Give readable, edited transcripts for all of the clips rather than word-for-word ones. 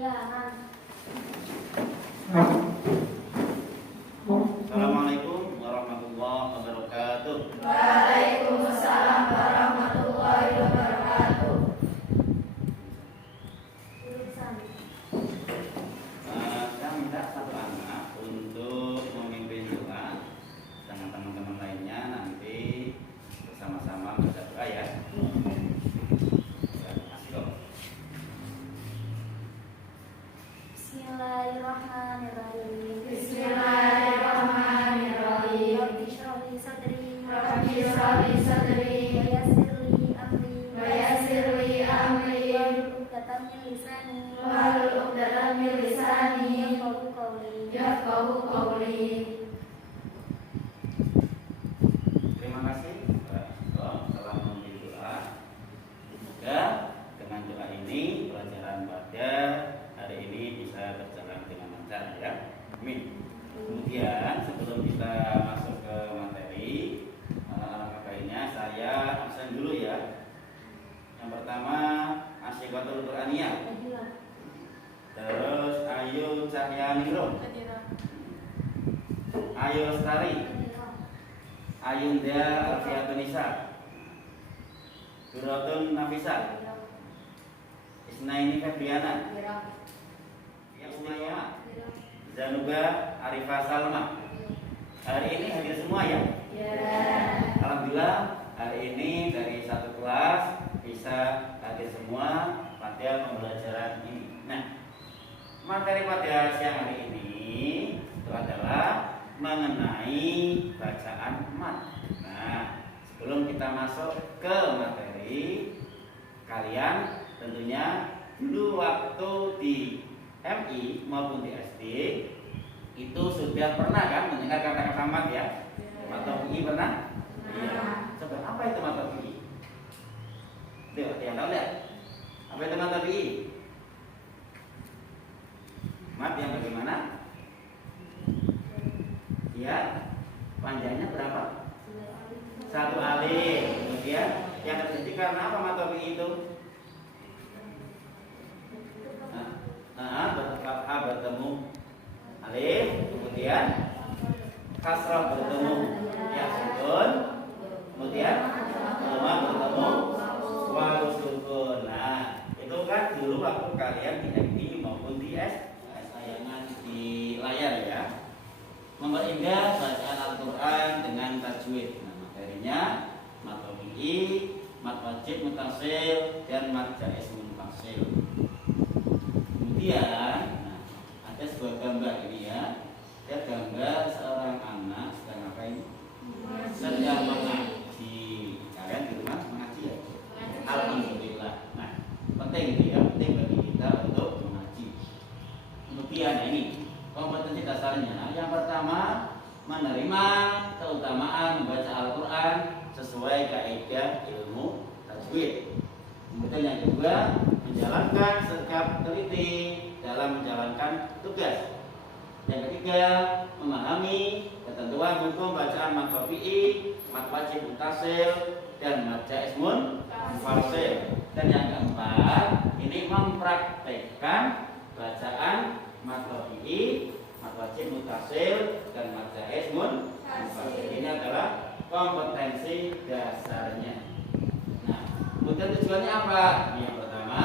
Ya, Man. Assalamualaikum warahmatullahi wabarakatuh. Waalaikumsalam warahmatullahi wabarakatuh. Saya minta satu anak untuk memimpin doa dengan teman-teman lainnya, nanti bersama-sama baca doa ya. Bismillahirrahmanirrahim. Bismillahirrahmanirrahim. Rabbi shrah li sadri. Rabbi shrah li sadri. Wa yassir li amri. Wa yassir li amri. Wahlul 'uqdatam min lisani. Wahlul 'uqdatam min lisani. Yafqahu qawli. Yafqahu qawli. Terima kasih telah memimpin doa. Semoga dengan doa ini pelajaran pada hari ini bisa berjalan dengan lancar ya. Amin. Kemudian sebelum kita masuk ke materi, alangkah baiknya saya absen dulu ya. Yang pertama Asyiqatul Quraniyah. Terus Ayu Cahyaningrum, Ayu Lestari, Ayunda Alfiatun Nisa, Duratun Nafisa, Isnaini Febriana, Ismaya, Zanuba Arifah Salma. Hari ini hadir semua ya? Alhamdulillah hari ini dari satu kelas bisa hadir semua pada pembelajaran ini. Nah, materi pada siang hari ini itu adalah mengenai bacaan mat. Nah, sebelum kita masuk ke materi, kalian tentunya dulu waktu di MI maupun di SD itu sudah pernah kan mendengar kata-kata mat ya? Mata PI pernah? Iya. Coba apa itu mata PI? Tuh, ada yang tahu nggak? Apa itu mata PI? Mat yang bagaimana? Ya, panjangnya berapa? 1 alif. Kemudian yang terjadi karena apa mata PI itu? Fathah bertemu alif, kemudian kasrah bertemu ya sukun, kemudian dhamma bertemu waw sukun. Nah, itu kan dulu waktu kalian di MI maupun di tayangan di layar ya, memperindah bacaan Al-Quran dengan tajwid. Nah, materinya mat tabi'i, mat wajib mutasil, dan mat jaiz munfasil. Kemudian ada sebuah gambar ini ya. Ada gambar seorang anak sedang ngapain? Sedang mengaji. Kalian di rumah mengaji ya? Alhamdulillah. Nah, penting itu ya, penting bagi kita untuk mengaji. Kemudian ini kompetensi dasarnya. Yang pertama, menerima keutamaan membaca Al-Quran sesuai kaidah ilmu tajwid. Kemudian yang kedua, menjalankan sikap teliti dalam menjalankan tugas. Yang ketiga, memahami ketentuan hukum bacaan mat tabi'i, mat wajib mutasil, dan mat jaiz munfasil. Dan yang keempat, ini mempraktekkan bacaan mat tabi'i, mat wajib mutasil, dan mat jaiz munfasil. Ini adalah kompetensi dasarnya. Nah, kemudian tujuannya apa? Yang pertama,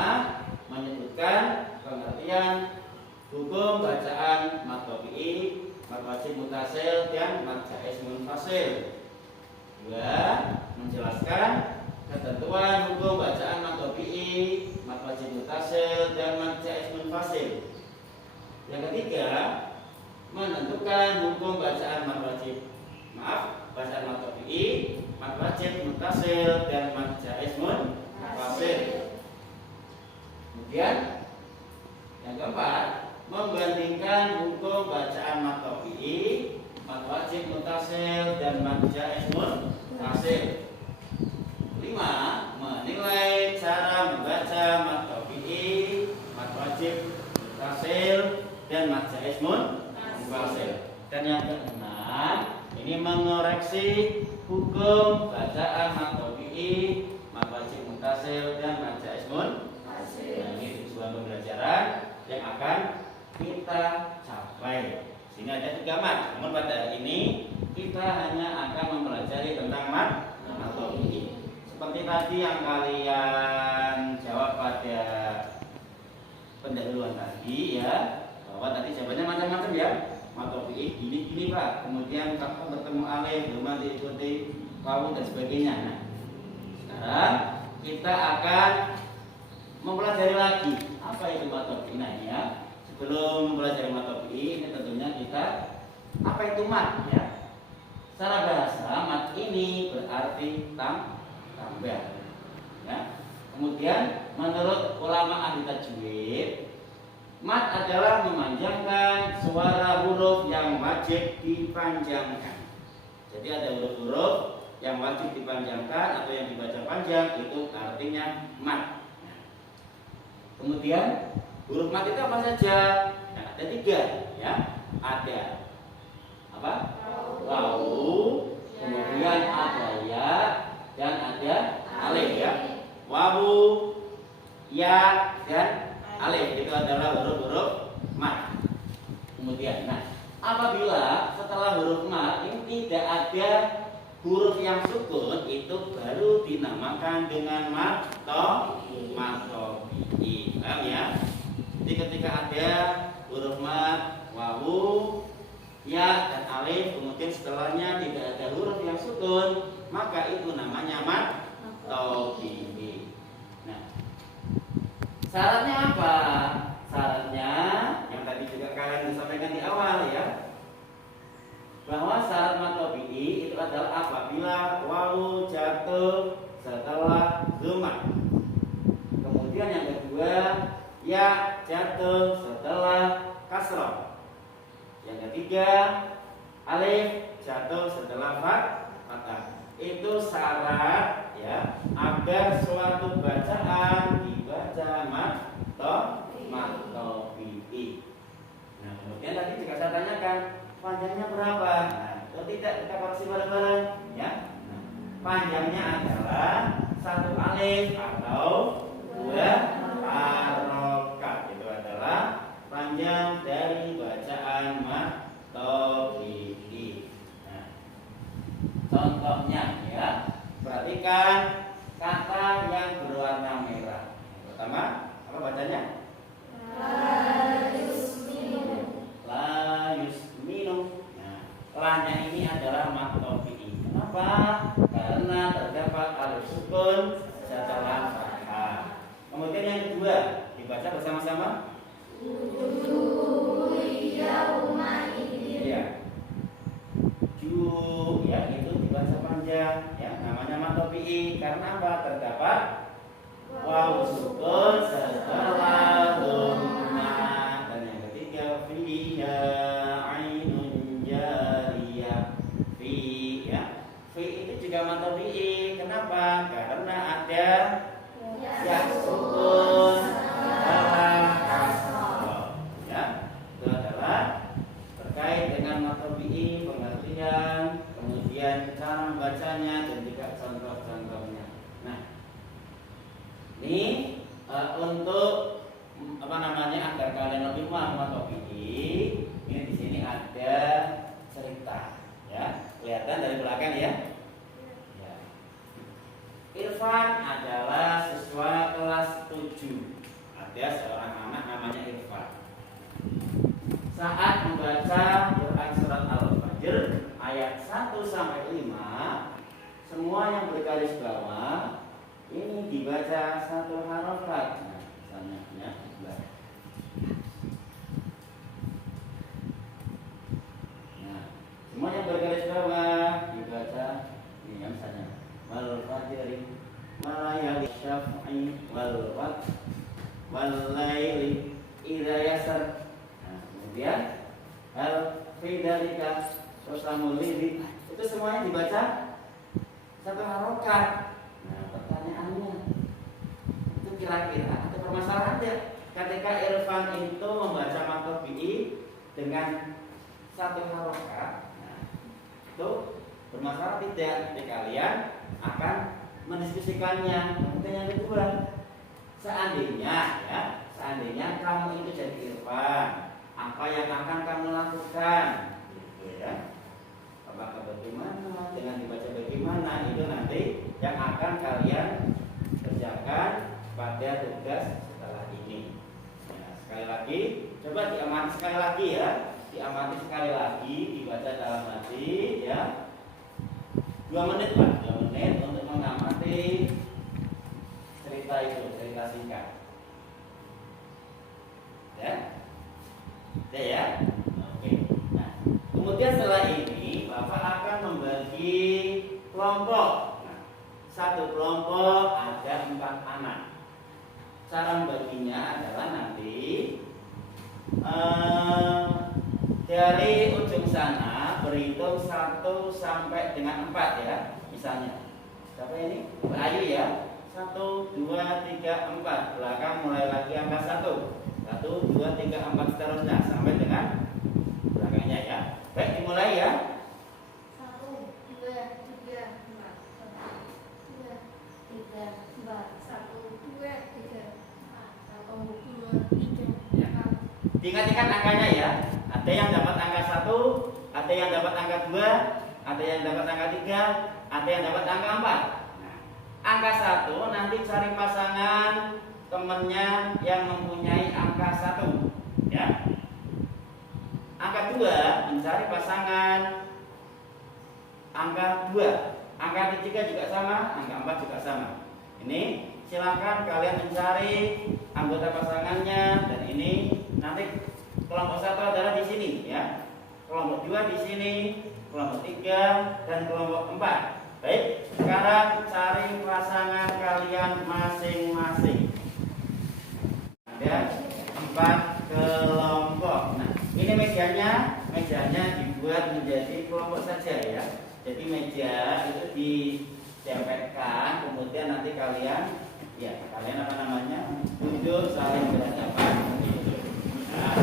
menyebutkan pengertian hukum bacaan mat tabi'i, mat wajib mutasil, dan mat jaiz munfasil. Dua, menjelaskan ketentuan hukum bacaan mat tabi'i, mat wajib mutasil, dan mat jaiz munfasil. Yang ketiga, menentukan hukum bacaan bacaan mat tabi'i, mat wajib mutasil, dan mat jaiz munfasil. Kemudian yang keempat, membandingkan hukum bacaan mat tabi'i, mat wajib mutasil, dan mat jaiz munfasil. 5, menilai cara membaca mat tabi'i, mat wajib mutasil, dan mat jaiz munfasil. Dan yang keenam, ini mengoreksi hukum bacaan mat tabi'i, mat wajib mutasil, dan mat jaiz munfasil. Ini tujuan pembelajaran yang kita capai. Sini ada 3 mat. Namun pada hari ini kita hanya akan mempelajari tentang mat tabi'i. Seperti tadi yang kalian jawab pada pendahuluan tadi ya, bahwa tadi jawabannya macam-macam ya. Mat tabi'i gini-gini Pak. Kemudian kalau bertemu alif, cuma diikuti wawu dan sebagainya. Nah, sekarang kita akan mempelajari lagi apa itu mat tabi'i. Nah, ya. Sebelum mempelajari mat tabi'i, ini tentunya kita apa itu mat ya. Secara bahasa mat ini berarti tambah. Ya. Kemudian menurut ulama ahli tajwid, mat adalah memanjangkan suara huruf yang wajib dipanjangkan. Jadi ada huruf-huruf yang wajib dipanjangkan atau yang dibaca panjang, itu artinya mat. Nah, kemudian huruf mat itu apa saja? Nah, ada 3 ya. Ada apa? Wawu, kemudian ada ya, dan ada alif ya. Wawu, ya, dan alif itu adalah huruf-huruf mat. Kemudian, nah, apabila setelah huruf mat ini tidak ada huruf yang sukun, itu baru dinamakan dengan mat tabi'i. Paham ya? Jadi ketika ada huruf mat, wawu, ya, dan alif, kemudian setelahnya tidak ada huruf yang sukun, maka itu namanya mat tabi'i. Nah, syaratnya apa? Syaratnya yang tadi juga kalian sampaikan di awal ya, bahwa syarat mat tabi'i itu adalah apabila wawu jatuh setelah dhamma. Kemudian yang kedua, ya jatuh setelah kasrah. Yang ketiga, alif jatuh setelah fathah. Itu syarat ya agar suatu bacaan dibaca mat tabi'i. Nah, kemudian tadi juga saya tanyakan panjangnya berapa? Nah, kalau tidak kita koreksi bareng-bareng ya. Nah, panjangnya adalah 1 alif atau 2 harokat. Itu adalah panjang dari bacaan mat tabi'i. Nah, contohnya ya, perhatikan kata yang berwarna merah. Pertama, apa bacanya? La yusminu. Nah, la-nya ini adalah mat tabi'i. Kenapa? Karena terdapat alif sukun setelah fathah. Kemudian yang kedua, dibaca bersama-sama. Iya. Ju ya, itu dibaca panjang ya, namanya mat tabi'i. Karena apa? Terdapat wawu sukun setelah dhamma. Dan yang ketiga, fiha ainun jariyah. Fi ya. Fi itu juga mat tabi'i. Kenapa? Karena ada ya sukun setelah kasrah. Ya. Itu adalah terkait dengan mat tabi'i, pengertian, kemudian cara membacanya dan juga contoh-contohnya. Nah, ini untuk apa namanya agar kalian lebih paham mat tabi'i. Ini di sini ada cerita, ya, kelihatan dari belakang ya. Ya. Irfan adalah siswa kelas 7. Ada seorang anak namanya Irfan. Saat membaca Quran surat Al-Fajr ayat 1 sampai 5, semua yang bergaris bawah ini dibaca 1 harokat. Nah, misalnya ya, nah, semua yang bergaris bawah dibaca ini ya, misalnya wal fajri malayali syaf'i wal laili idza yasar. Nah, kemudian hal fi dzalika qasamul lidhi, itu semuanya dibaca 1 harokat. Nah, pertanyaannya itu kira-kira ada permasalahan ya ketika Irfan itu membaca mat tabi'i dengan 1 harokat. Nah, itu bermasalah tidak? Jadi kalian akan mendiskusikannya. Kemudian yang kedua, seandainya kamu itu jadi Irfan, apa yang akan kamu lakukan, gitu ya. Apakah bagaimana, dengan dibaca bagaimana, itu nanti yang akan kalian kerjakan pada tugas setelah ini. Nah, sekali lagi, coba diamati sekali lagi ya, diamati sekali lagi, dibaca dalam hati ya. 2 menit lah, 2 menit untuk mengamati cerita itu, cerita singkat. Ya, ya. Oke. Nah, kemudian setelah ini Bapak akan membagi kelompok. Nah, satu kelompok ada 4 anak. Cara membaginya adalah nanti dari ujung sana berhitung 1 sampai dengan 4 ya. Misalnya, siapa ini? Mbak Ayu ya. 1, 2, 3, 4. Belakang mulai lagi angka 1. 1, 2, 3, 4 seterusnya sampai dengan belakangnya ya. Baik, dimulai ya. 1, 2, 3, 4. 1, 2, 3, 4. 1, 2, 3, 4. 1, 2, 3, 4. Diingat-ingat angkanya ya. Ada yang dapat angka 1, ada yang dapat angka 2, ada yang dapat angka 3, ada yang dapat angka 4. Nah, angka 1 nanti cari pasangan temannya yang mempunyai angka 1 ya. Angka 2 mencari pasangan angka 2. Angka 3 juga sama, angka 4 juga sama. Ini silakan kalian mencari anggota pasangannya, dan ini nanti kelompok 1 adalah di sini ya. Kelompok 2 di sini, kelompok 3 dan kelompok 4. Baik, sekarang cari pasangan kalian masing-masing. Ada 4 kelompok. Nah, ini mejanya dibuat menjadi kelompok saja ya. Jadi meja itu didempetkan, kemudian nanti kalian apa namanya, duduk saling berhadapan. Nah,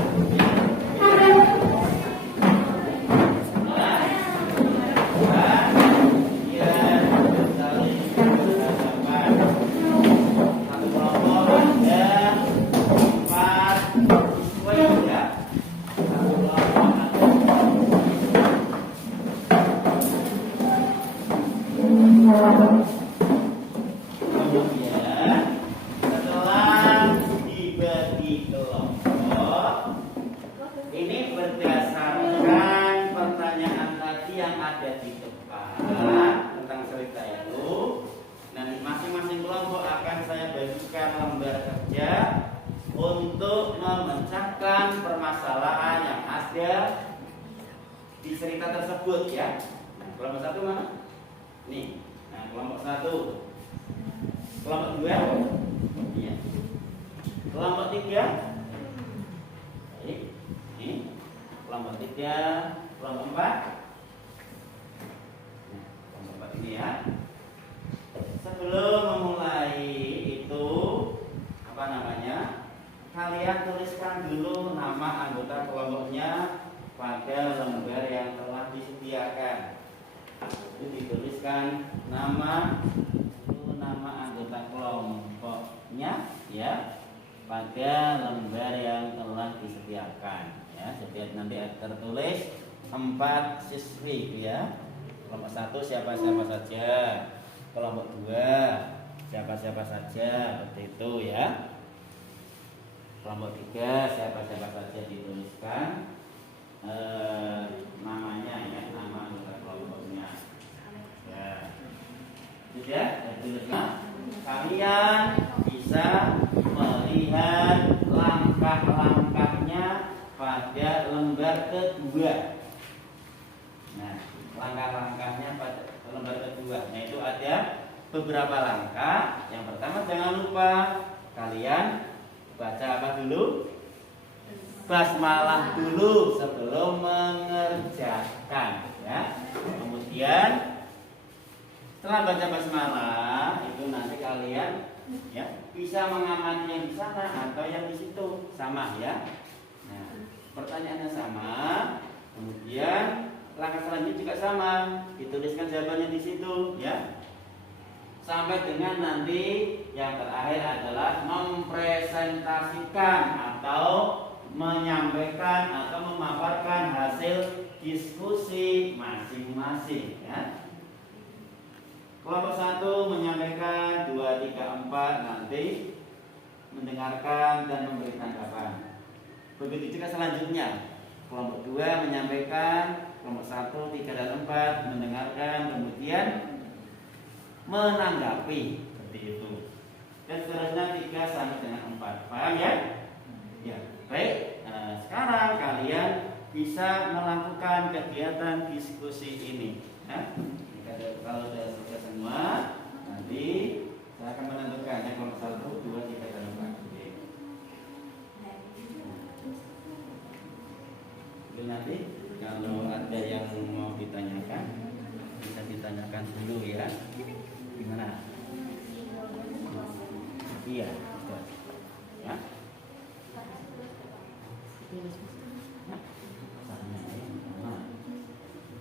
permasalahan yang ada di cerita tersebut ya. Nah, kelompok 1 mana? Nih. Nah, kelompok 1. Kelompok 2? Iya. Kelompok 3? Baik. Ini. Kelompok 3, kelompok 4. Nah, kelompok 4 ini ya. Sebelum memulai itu apa namanya? Kalian tuliskan dulu nama anggota kelompoknya pada lembar yang telah disediakan. Itu dituliskan nama anggota kelompoknya ya pada lembar yang telah disediakan ya. Jadi nanti tertulis 4 siswi ya. Kelompok 1 siapa-siapa saja, kelompok 2 siapa-siapa saja, seperti itu ya. Kelompok 3 siapa-siapa saja dituliskan namanya ya, nama anggota kelompoknya. Ya. Sudah dituliskan. Kalian bisa melihat langkah-langkahnya pada lembar kedua. Nah, langkah-langkahnya pada lembar kedua. Nah, itu ada beberapa langkah. Yang pertama, jangan lupa kalian baca apa dulu? Basmalah dulu sebelum mengerjakan ya. Kemudian setelah baca basmalah itu nanti kalian ya bisa mengamati yang di sana atau yang di situ sama ya. Nah, pertanyaannya sama. Kemudian langkah selanjutnya juga sama, dituliskan jawabannya di situ ya. Sampai dengan nanti yang terakhir adalah mempresentasikan atau menyampaikan menyampaikan atau memaparkan hasil diskusi masing-masing ya. Kelompok 1 menyampaikan, 2, 3, 4 nanti mendengarkan dan memberi tanggapan. Begitu juga selanjutnya. Kelompok 2 menyampaikan, kelompok 1, 3, dan 4 mendengarkan, kemudian menanggapi seperti itu. Dan seterusnya 3 sampai dengan 4. Paham ya? Ya, baik. Nah, sekarang kalian bisa melakukan kegiatan diskusi ini. Ya. Kalau sudah selesai semua, nanti saya akan menentukan ya kelompok 1, 2, 3, dan 4. Jadi nanti kalau ada yang mau ditanyakan, bisa ditanyakan dulu ya. Gimana? Iya, betul. Ya.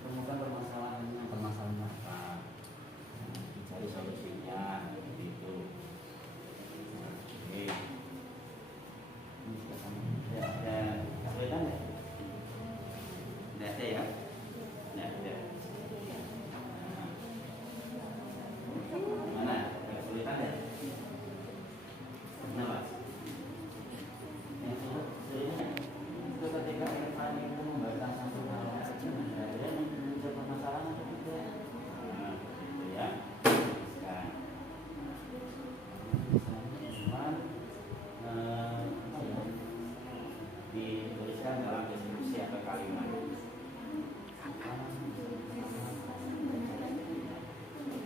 Temukan permasalahannya apa? Dicari solusinya, seperti itu. Oke. Ini sudah sama. Ada kesulitan ya? Tidak ada ya? Tidak ada. Mana? Ada kesulitan ya? Kenapa? Yang sulit itu ketika Irfan itu membaca satu hal saja, ada yang muncul permasalahan atau tidak? Nah, itu ya. Sekarang, cuma apa ya? Dituliskan dalam deskripsi atau kalimat.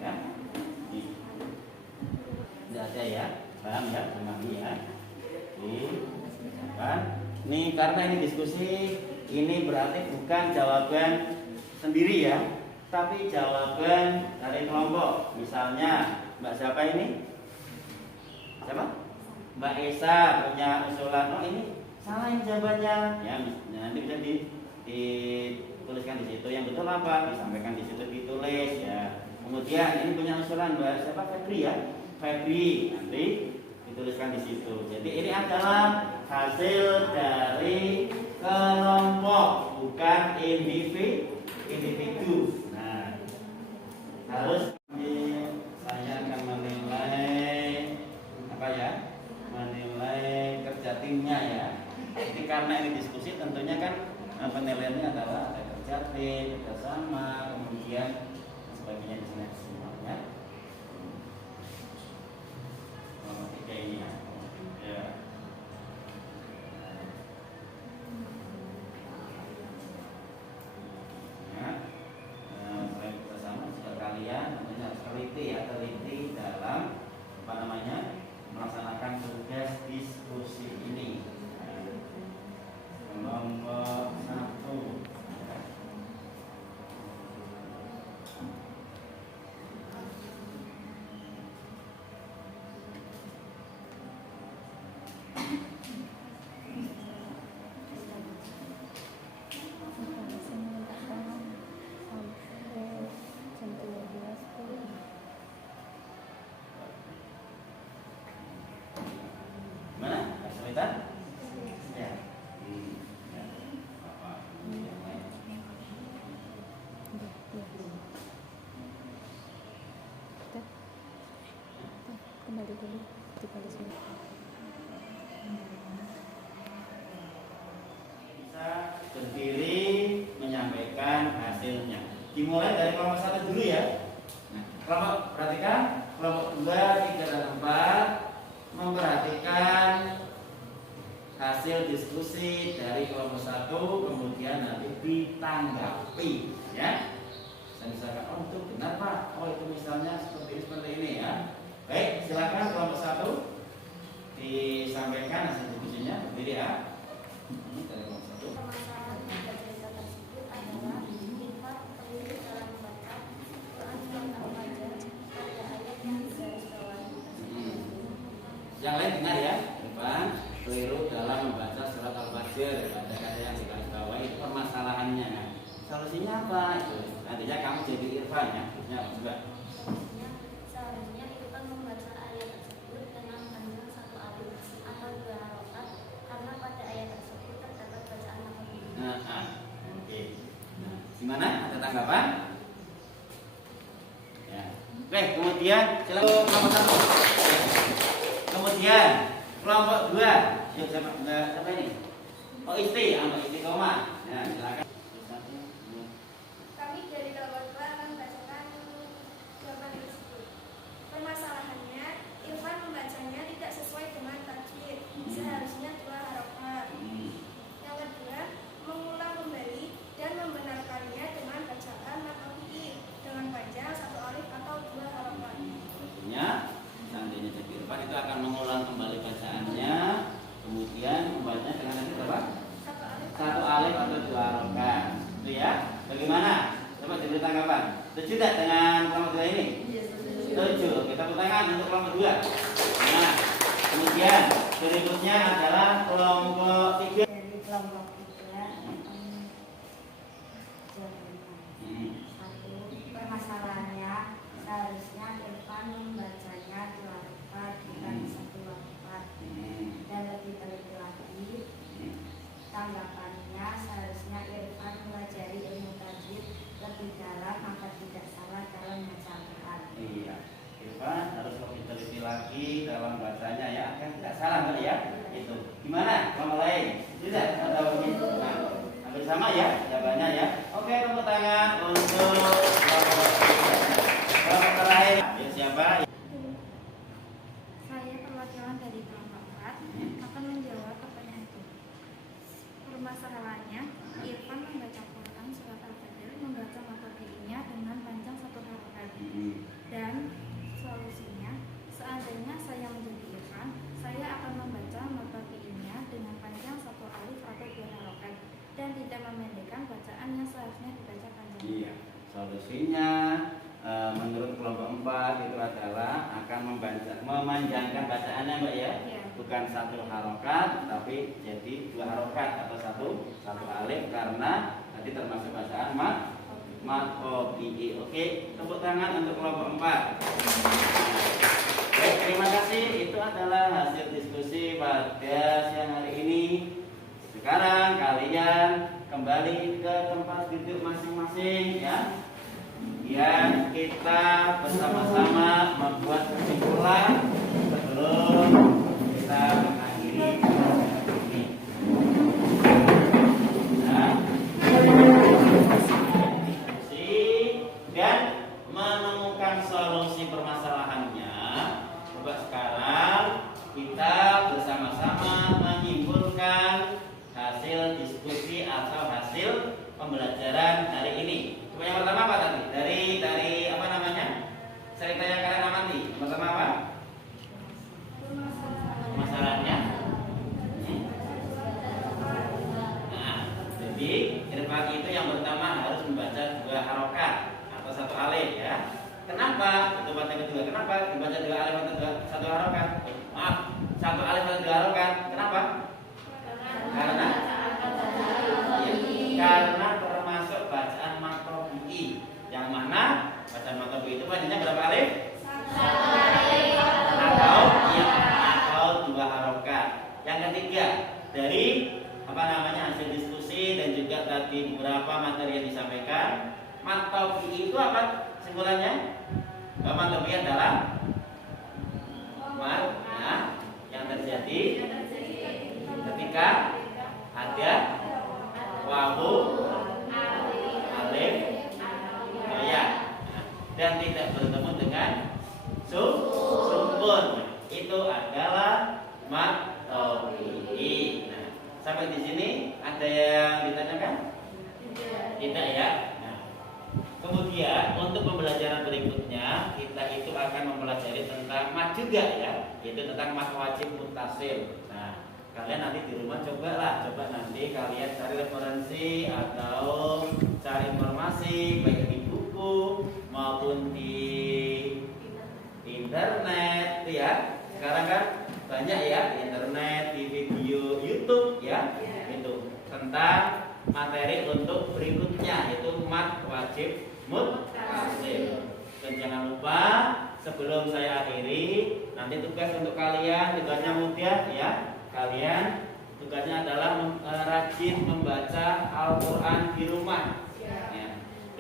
Ya, tidak ada ya, paham ya, memahami ya. Kan? Nih karena ini diskusi, ini berarti bukan jawaban sendiri ya, tapi jawaban dari kelompok. Misalnya Mbak siapa ini? Siapa? Mbak Esa punya usulan, oh ini salah yang jawabannya. Ya, nanti bisa dituliskan di situ. Yang betul apa? Disampaikan di situ, ditulis ya. Kemudian ini punya usulan Mbak siapa? Febri ya. Febri nanti dituliskan di situ. Jadi ini adalah hasil dari kelompok, bukan individu. Nah, harus saya akan menilai apa ya? Menilai kerja timnya ya. Jadi karena ini diskusi, tentunya kan penilaiannya adalah ada kerja tim, kerjasama, kemudian sebagainya di sini semuanya. Kelompok 3 ini ya. Selain bersama juga kalian tentunya harus teliti dalam apa namanya melaksanakan tugas diskusi ini. Kelompok 1 mana? Kesulitan? Ya. Ya. Apa? Yang lain? Kembali dulu dibalik sini. Bisa berdiri menyampaikan hasilnya. Dimulai dari kelompok 1 dulu ya. Nah, kelompok perhatikan kelompok 2, 3, dan 4 memperhatikan hasil diskusi dari kelompok 1, kemudian nanti ditanggapi ya. Saya misalkan, oh itu benar Pak, oh itu misalnya seperti ini ya. Baik, silakan kelompok 1 disampaikan hasil diskusinya, berdiri ya. Ini dari kelompok 1. Permasalahan pada cerita tersebut adalah Irfan keliru dalam membaca Quran surat Al-Fajr pada ayat yang digarisbawahi. Yang lain dengar ya, Irfan keliru dalam membaca surat Al-Fajr pada kata yang digarisbawahi, itu permasalahannya. Solusinya apa? Itu nantinya kamu jadi Irfan ya, harusnya juga. Seharusnya Irfan membaca ayat tersebut dengan panjang 1 alif atau 2 harokat karena pada ayat tersebut terdapat bacaan Gimana? Ada tanggapan? Ya. Oke, kemudian silakan kelompok 1. Kemudian kelompok 2. Yuk siapa ini? Oh istiqomah. Ya, silakan. Kami dari kelompok 2 akan membacakan jawaban tersebut. Permasalahannya, Irfan membacanya tidak sesuai dengan tajwid. Seharusnya 2 harokat. Yang kedua, mengulang kembali dan membenarkannya dengan bacaan atau fi'il dengan panjang 1 alif atau 2 harokat. Tentunya seandainya jadi Irfan itu akan mengulang kembali bacaannya, kemudian membacanya dengan nanti berapa? 1 alif atau 2 harokat. Itu ya. Bagaimana? Coba diberi tanggapan. Setuju tidak dengan kelompok 2 ini? Setuju. Kita tepuk tangan untuk kelompok 2. Nah, kemudian berikutnya adalah kelompok 3. Dari kelompok 3 satu, permasalahannya seharusnya Irfan membacanya 2 harokat bukan 1 harokat. Dan lebih teliti lagi, tanggapannya seharusnya Irfan mempelajari ilmu tajwid lebih dalam maka tidak salah dalam membaca Al-Quran. Iya, Irfan harus lebih teliti lagi dalam bacanya ya, agar tidak salah Mbak ya. Itu. Gimana? Kelompok lain? Tidak atau begitu? Nah, hampir sama ya jawabannya ya. Oke, tepuk tangan untuk kelompok terakhir. Ya, siapa? Saya perwakilan dari kelompok 4 akan menjawab pertanyaan itu. Permasalahannya, Irfan membaca Quran surat Al-Fajr membaca matobi'inya dengan panjang 1 harokat. Dan solusinya, seandainya saya menjadi Irfan, saya akan membaca matobi'inya dengan panjang 1 alif atau 2 harokat dan tidak memendekkan bacaan yang seharusnya dibaca panjang. Iya, solusinya menurut kelompok 4 itu adalah akan memanjangkan bacaannya Mbak ya. Iya. Bukan 1 harokat tapi jadi 2 harokat atau satu alif karena tadi termasuk bacaan matobi'i. Oke, tepuk tangan untuk kelompok 4. Baik, terima kasih. Itu adalah hasil diskusi pada siang hari ini. Sekarang kalian kembali ke tempat duduk masing-masing ya. Kemudian kita bersama-sama membuat kesimpulan sebelum kita mengakhiri ini. Nah, diskusi dan menemukan solusi permasalahannya. Coba sekarang kita bersama-sama menyimpulkan hasil diskusi atau hasil pembelajaran hari ini. Coba yang pertama apa tadi? Dari apa namanya? Cerita yang kalian amati. Yang pertama apa? Masalahnya. Nah, jadi Irfan itu yang pertama harus membaca 2 harokat atau 1 alif ya. Kenapa? Itu baca kedua. Kenapa dibaca 2 alif atau 1 harokat? Maaf, 1 alif atau 2 harokat. Kenapa? Karena termasuk bacaan matobi'i, yang mana bacaan matobi'i itu bacanya berapa alif? 1 atau 2 harokat. Yang ketiga, dari hasil diskusi dan juga tadi beberapa materi yang disampaikan, matobi'i itu apa simpulannya? Matobi'i adalah makna yang terjadi ketika ada wawu, alif, ya, dan tidak bertemu dengan sukun. Itu adalah matobi'i. Nah, sampai di sini ada yang ditanyakan? Tidak ya. Nah, kemudian untuk pembelajaran berikutnya kita itu akan mempelajari tentang mat juga ya, yaitu tentang mat wajib muttasil. Nah, kalian nanti di rumah coba nanti kalian cari referensi atau cari informasi baik di buku maupun di internet ya. Sekarang kan banyak ya di internet, di video YouTube ya, itu tentang materi untuk berikutnya yaitu mat wajib muttasil. Dan jangan lupa sebelum saya akhiri, nanti tugas untuk kalian tugasnya mudah ya. Kalian tugasnya adalah rajin membaca Al-Quran di rumah. Ya.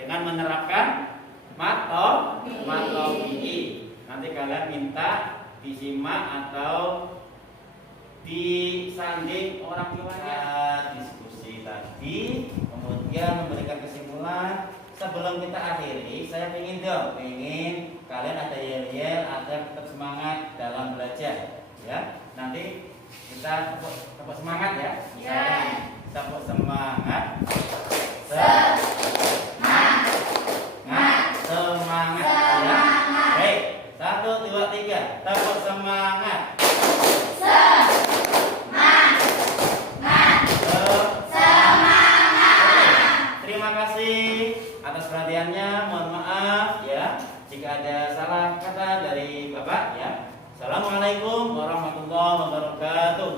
dengan menerapkan matobiki. Nanti kalian minta disimak atau disanding orang tuanya. Diskusi tadi, kemudian memberikan kesimpulan. Sebelum kita akhiri, saya ingin kalian ada yel-yel agar tetap semangat dalam belajar. Ya, nanti kita tepuk semangat ya. Misalnya, tepuk semangat. Semangat. Ya. Baik, 1, 2, 3, tepuk semangat. Terima kasih atas perhatiannya. Mohon maaf ya jika ada salah kata dari Bapak ya. Assalamualaikum warahmatullahi wabarakatuh.